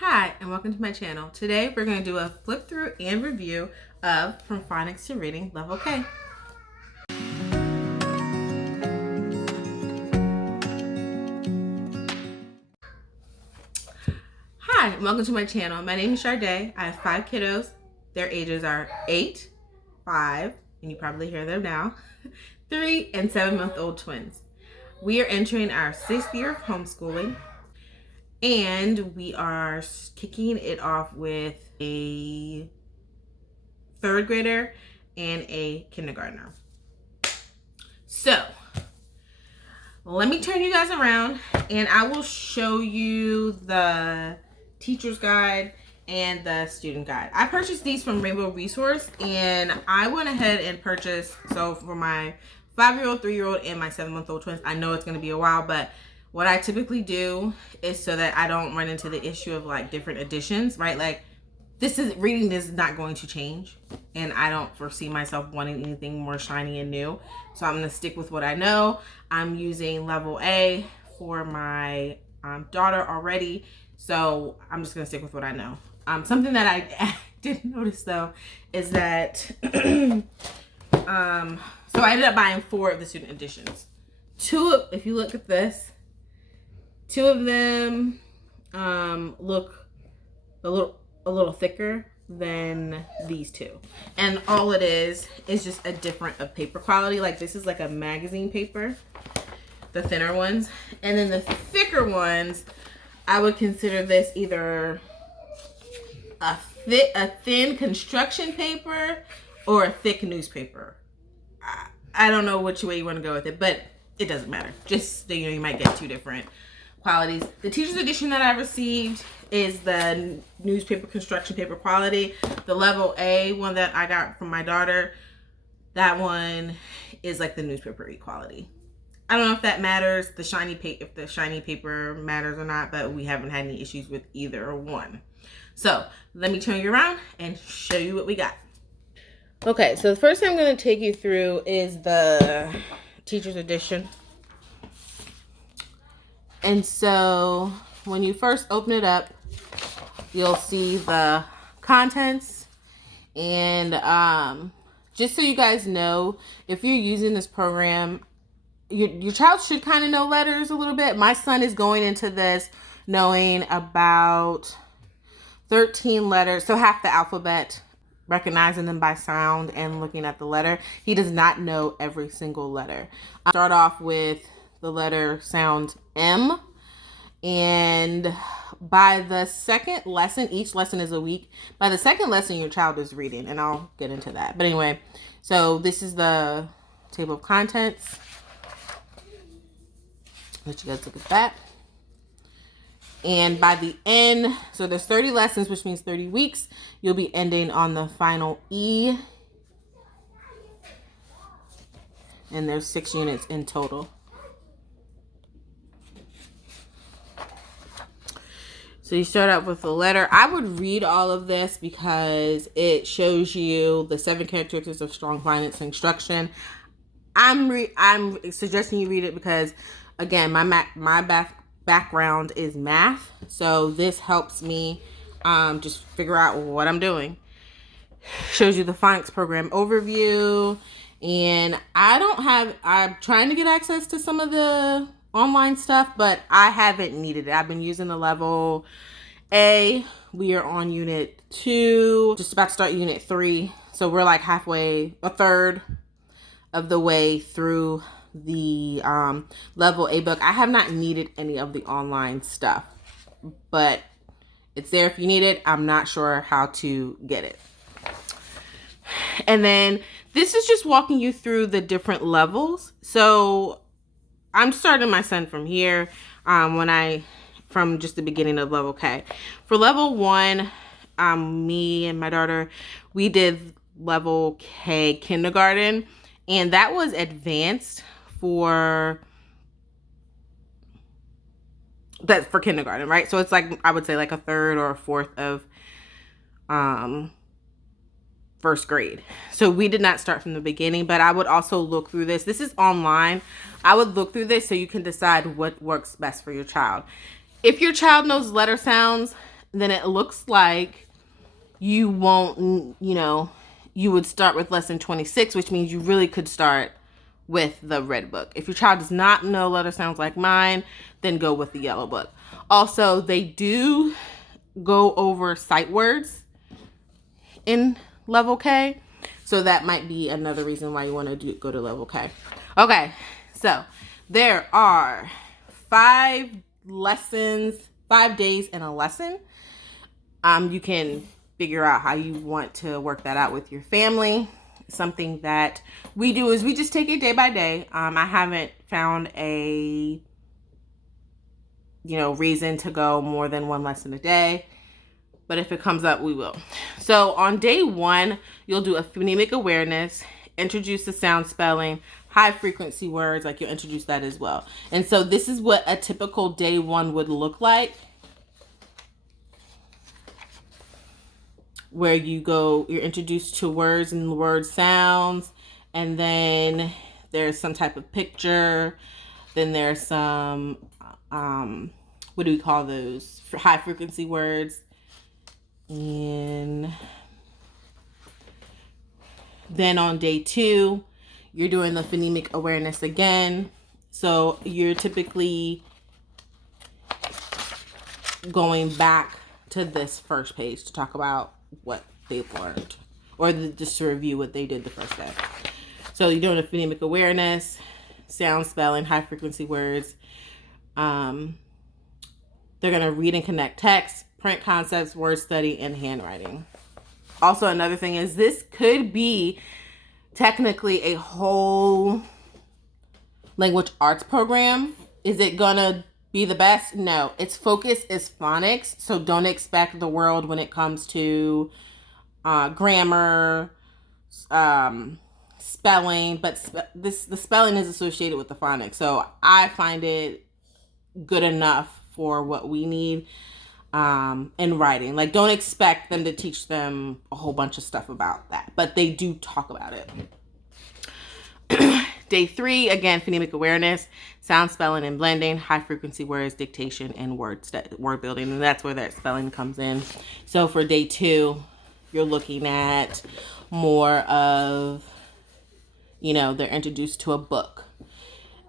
Hi, and welcome to my channel. Today we're going to do a flip through and review of From Phonics to Reading Level K. Hi, and welcome to my channel. My name is Shardae. I have 5 kiddos. Their ages are 8, 5, and you probably hear them now, 3 and 7-month-old twins. We are entering our 6th year of homeschooling, and we are kicking it off with a 3rd grader and a kindergartner. So let me turn you guys around and I will show you the teacher's guide and the student guide. I purchased these from Rainbow Resource, and I went ahead and purchased, so for my 5-year-old, 3-year-old, and my 7-month-old twins. I know it's going to be a while, but what I typically do is so that I don't run into the issue of like different editions, right? Like reading is not going to change, and I don't foresee myself wanting anything more shiny and new. So I'm going to stick with what I know. I'm using level A for my daughter already, so I'm just going to stick with what I know. Something that I did notice though is that so I ended up buying 4 of the student editions. If you look at this, 2 of them look a little thicker than these 2, and all it is just a different of paper quality. Like this is like a magazine paper, the thinner ones, and then the thicker ones I would consider this either a thin construction paper or a thick newspaper. I don't know which way you want to go with it, but it doesn't matter. Just so you know, you might get 2 different qualities. The teacher's edition that I received is the newspaper construction paper quality. The level A one that I got from my daughter, that one is like the newspaper quality. I don't know if that matters, if the shiny paper matters or not, but we haven't had any issues with either one. So let me turn you around and show you what we got. Okay, so the first thing I'm going to take you through is the teacher's edition. And so when you first open it up, you'll see the contents. And just so you guys know, if you're using this program, your child should kind of know letters a little bit. My son is going into this knowing about 13 letters, so half the alphabet, recognizing them by sound and looking at the letter. He does not know every single letter. I start off with the letter sound M, and by the second lesson, each lesson is a week. By the second lesson, your child is reading, and I'll get into that. But anyway, so this is the table of contents. Let you guys look at that. And by the end, so there's 30 lessons, which means 30 weeks. You'll be ending on the final E. And there's 6 units in total. So you start out with the letter. I would read all of this because it shows you the 7 characteristics of strong phonics instruction. I'm suggesting you read it because, again, my background is math, so this helps me just figure out what I'm doing. Shows you the phonics program overview, and I'm trying to get access to some of the online stuff, but I haven't needed it. I've been using the level A. We are on unit 2, just about to start unit 3, so we're like halfway, a third of the way through the level A book. I have not needed any of the online stuff, but it's there if you need it. I'm not sure how to get it. And then this is just walking you through the different levels. So I'm starting my son from here, from just the beginning of level K. For level 1, me and my daughter, we did level K kindergarten, and that was advanced for kindergarten, right? So it's like, I would say like a third or a fourth of 1st grade. So we did not start from the beginning, but I would also look through this. This is online. I would look through this so you can decide what works best for your child. If your child knows letter sounds, then it looks like you won't, you would start with lesson 26, which means you really could start with the red book. If your child does not know letter sounds like mine, then go with the yellow book. Also, they do go over sight words in level K, so that might be another reason why you want to go to level K. Okay, so there are 5 lessons, 5 days in a lesson. You can figure out how you want to work that out with your family. Something that we do is we just take it day by day. I haven't found a reason to go more than 1 lesson a day, but if it comes up, we will. So on day 1, you'll do a phonemic awareness, introduce the sound spelling, high frequency words, like you'll introduce that as well. And so this is what a typical day 1 would look like, where you're introduced to words and word sounds, and then there's some type of picture, then there's some, what do we call those? High frequency words. And then on day 2, you're doing the phonemic awareness again. So you're typically going back to this first page to talk about what they've learned, or just to review what they did the first day. So you're doing a phonemic awareness, sound spelling, high frequency words. They're going to read and connect text, print concepts, word study, and handwriting. Also, another thing is this could be technically a whole language arts program. Is it going to be the best? No. Its focus is phonics, so don't expect the world when it comes to grammar, spelling, but the spelling is associated with the phonics. So I find it good enough for what we need in writing. Like, don't expect them to teach them a whole bunch of stuff about that, but they do talk about it. Day 3, again, phonemic awareness, sound spelling and blending, high frequency words, dictation, and word building. And that's where that spelling comes in. So for day 2, you're looking at more of, they're introduced to a book.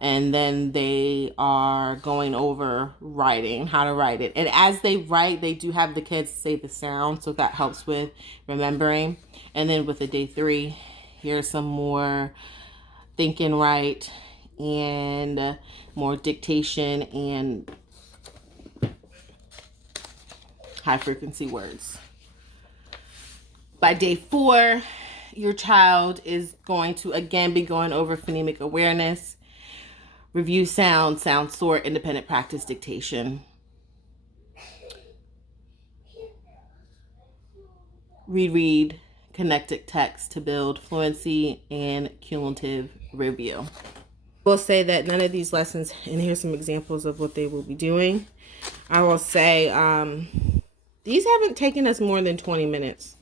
And then they are going over writing, how to write it. And as they write, they do have the kids say the sound, so that helps with remembering. And then with the day 3, here's some more think and write, and more dictation and high frequency words. By day 4, your child is going to again be going over phonemic awareness, review sound sort, independent practice, dictation. Read, connected text to build fluency, and cumulative review. We'll say that none of these lessons, and here's some examples of what they will be doing. I will say these haven't taken us more than 20 minutes.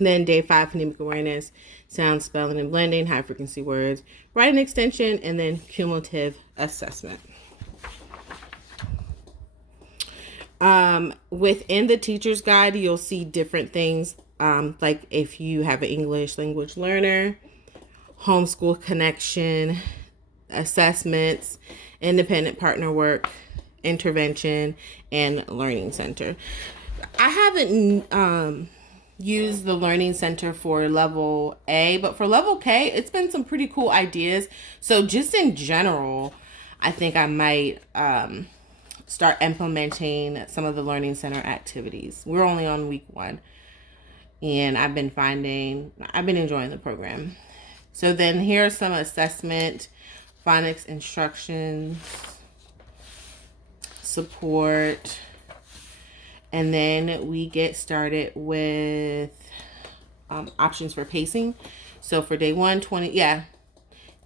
Then day 5, phonemic awareness, sound spelling and blending, high frequency words, writing extension, and then cumulative assessment. Within the teacher's guide, you'll see different things, like if you have an English language learner, homeschool connection, assessments, independent partner work, intervention, and learning center. I haven't used the learning center for level A, but for level K, it's been some pretty cool ideas. So just in general, I think I might start implementing some of the learning center activities. We're only on week 1, and I've been enjoying the program. So then here's some assessment, phonics instructions, support, and then we get started with options for pacing. So for day 1, 20,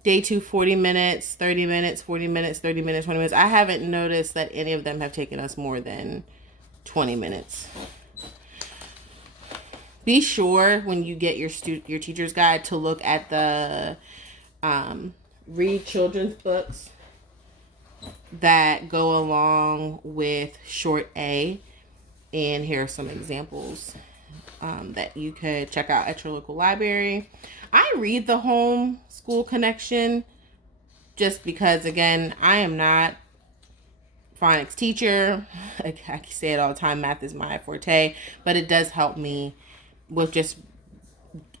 Day 2, 40 minutes, 30 minutes, 40 minutes, 30 minutes, 20 minutes. I haven't noticed that any of them have taken us more than 20 minutes. Be sure when you get your teacher's guide to look at the read children's books that go along with short A. And here are some examples that you could check out at your local library. I read the Homeschool Connection just because, again, I am not phonics teacher. I say it all the time, math is my forte, but it does help me with just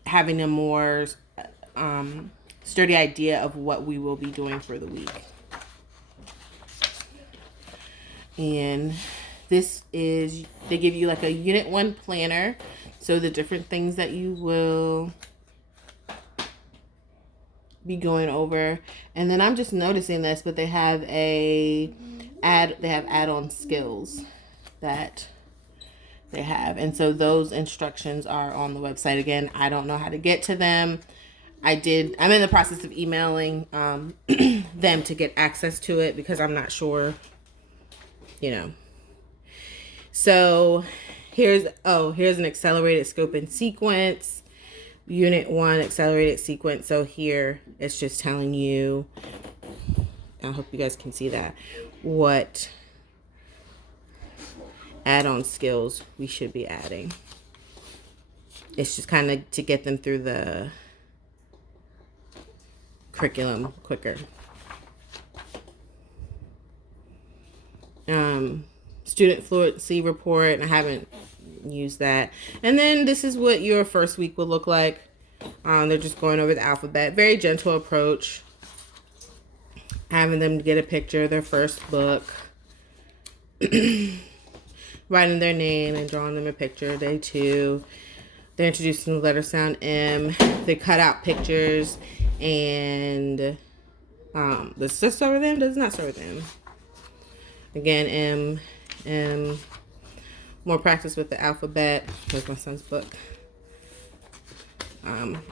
having a more sturdy idea of what we will be doing for the week. And this is, they give you like a unit 1 planner. So the different things that you will be going over. And then I'm just noticing this, but they have add-on skills that they have. And so those instructions are on the website. Again, I don't know how to get to them. I'm in the process of emailing them to get access to it because I'm not sure, So here's an accelerated scope and sequence. Unit 1 accelerated sequence. So here it's just telling you, I hope you guys can see that, what add-on skills we should be adding. It's just kind of to get them through the curriculum quicker. Student fluency report. I haven't used that. And then this is what your first week will look like. They're just going over the alphabet. Very gentle approach. Having them get a picture of their first book. Writing their name and drawing them a picture. Day 2. They're introducing the letter sound M. They cut out pictures. And does this start with M? Does it not start with M? Again, M. More practice with the alphabet. Here's my son's book.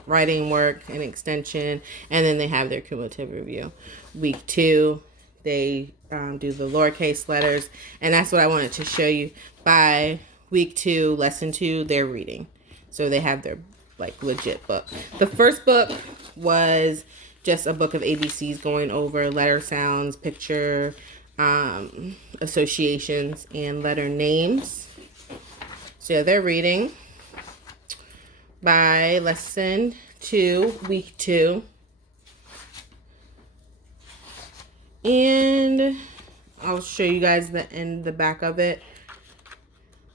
Writing work and extension. And then they have their cumulative review. Week 2, they do the lowercase letters. And that's what I wanted to show you. By week 2, lesson 2, they're reading. So they have their legit book. The first book was just a book of ABCs going over letter sounds, picture, associations, and letter names. So yeah, they're reading. By lesson 2, week 2. And I'll show you guys the back of it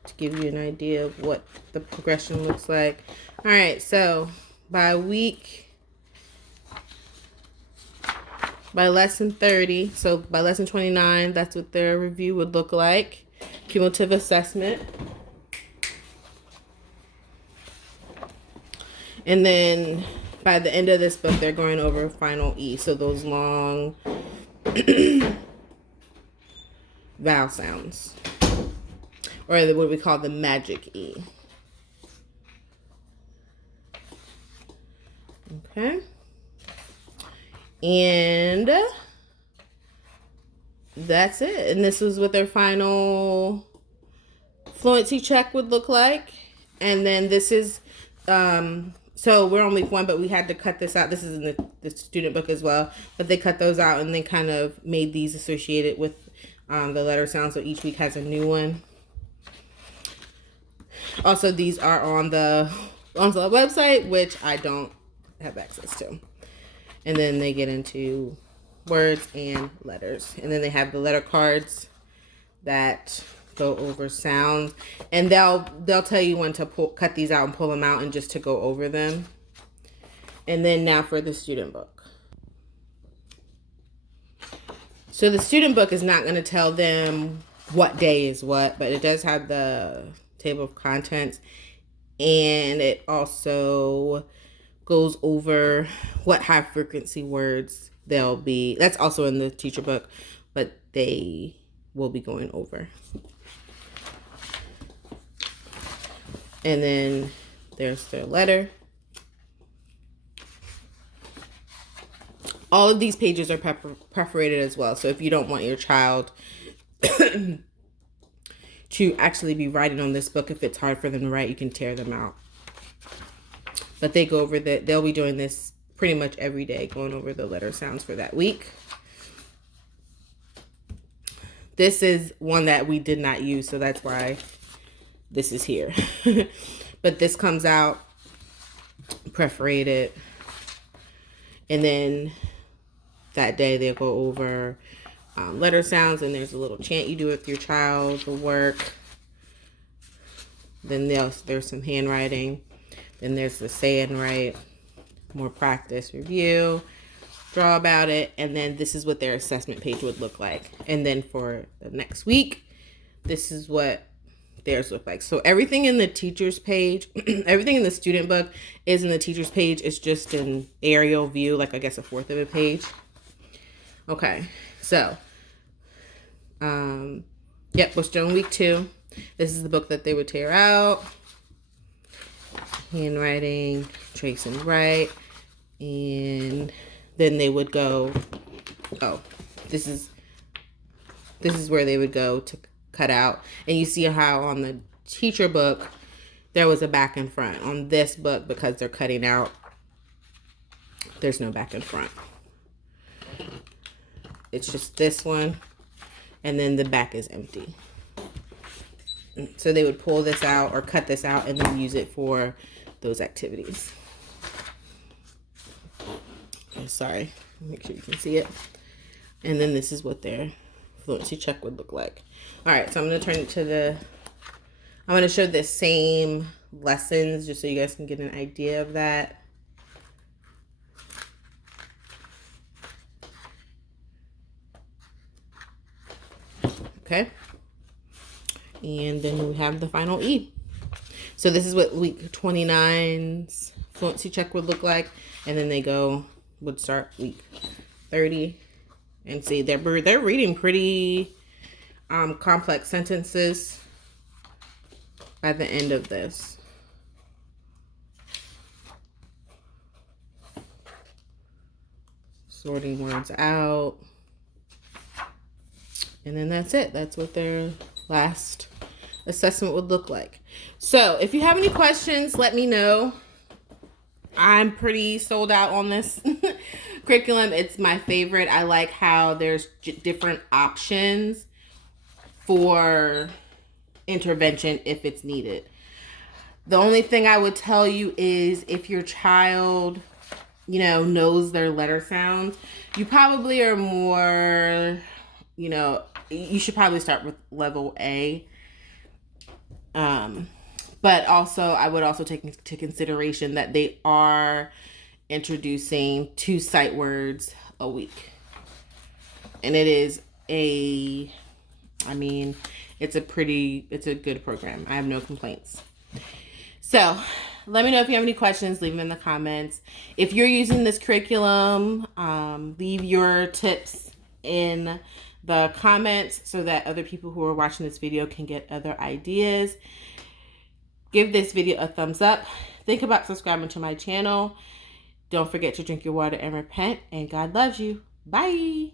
to give you an idea of what the progression looks like. All right, so by lesson 30, so by lesson 29, that's what their review would look like. Cumulative assessment. And then by the end of this book, they're going over final E. So those long vowel sounds. Or what we call the magic E. Okay. And that's it. And this is what their final fluency check would look like. And then this is, so we're on week 1, but we had to cut this out. This is in the student book as well. But they cut those out and they kind of made these associated with the letter sound. So each week has a new one. Also, these are on the website, which I don't have access to. And then they get into words and letters. And then they have the letter cards that go over sounds. And they'll tell you when to cut these out and pull them out and just to go over them. And then now for the student book. So the student book is not going to tell them what day is what, but it does have the table of contents. And it also goes over what high frequency words they'll be. That's also in the teacher book, but they will be going over. And then there's their letter. All of these pages are perforated as well. So if you don't want your child to actually be writing on this book, if it's hard for them to write, you can tear them out. But they go over they'll be doing this pretty much every day, going over the letter sounds for that week. This is one that we did not use, so that's why this is here. But this comes out perforated, and then that day they'll go over letter sounds, and there's a little chant you do with your child, the work. Then there's some handwriting. Then there's the say and write, more practice, review, draw about it, and then this is what their assessment page would look like. And then for the next week, this is what theirs look like. So everything in the teacher's page, everything in the student book is in the teacher's page. It's just an aerial view, like I guess a fourth of a page. Okay, so yep, we're still in week 2. This is the book that they would tear out. Handwriting, trace and write, and then they would go, oh, this is where they would go to cut out. And you see how on the teacher book there was a back and front. On this book, because they're cutting out, there's no back and front. It's just this one, and then the back is empty. So they would pull this out or cut this out and then use it for those activities. Okay, sorry, make sure you can see it. And then this is what their fluency check would look like. All right, so I'm going to turn it to I'm going to show the same lessons just so you guys can get an idea of that. Okay. And then we have the final E. So this is what week 29's fluency check would look like. And then they would start week 30. And see, they're reading pretty complex sentences by the end of this. Sorting words out. And then that's it. That's what their last assessment would look like. So if you have any questions, let me know. I'm pretty sold out on this curriculum. It's my favorite. I like how there's different options for intervention if it's needed. The only thing I would tell you is if your child, knows their letter sounds, you probably are more, you should probably start with level A. But also, I would also take into consideration that they are introducing 2 sight words a week. And it is it's a good program. I have no complaints. So let me know if you have any questions, leave them in the comments. If you're using this curriculum, leave your tips in the comments so that other people who are watching this video can get other ideas. Give this video a thumbs up. Think about subscribing to my channel. Don't forget to drink your water and repent. And God loves you. Bye.